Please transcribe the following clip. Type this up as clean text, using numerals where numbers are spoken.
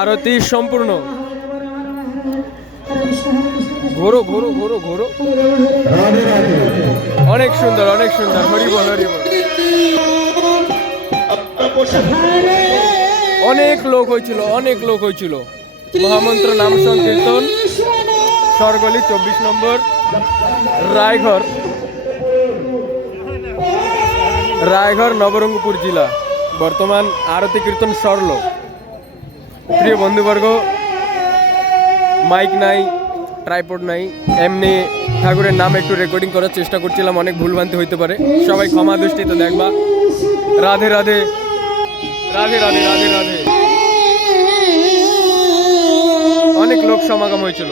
আরতি সম্পূর্ণ। ঘোরো ঘোরো ঘোরো ঘোরো। অনেক সুন্দর, অনেক সুন্দর। হরি বল, হরি বল। অনেক লোক হয়েছিল, অনেক লোক হয়েছিল। মহামন্ত্র নাম সংকীর্তন সরগলি 24 নম্বর রায়ঘর, রায়ঘর নবরঙ্গপুর জেলা। বর্তমান আরতি কীর্তন সরল। প্রিয় বন্ধুবর্গ, মাইক নাই, ট্রাইপড নাই, এমনি ঠাকুরের নাম একটু রেকর্ডিং করার চেষ্টা করছিলাম, অনেক ভুলভ্রান্তি হইতে পারে, সবাই ক্ষমা দৃষ্টিতে দেখবা। রাধে রাধে রাধে রাধে রাধে রাধে। অনেক লোক সমাগম হয়েছিল।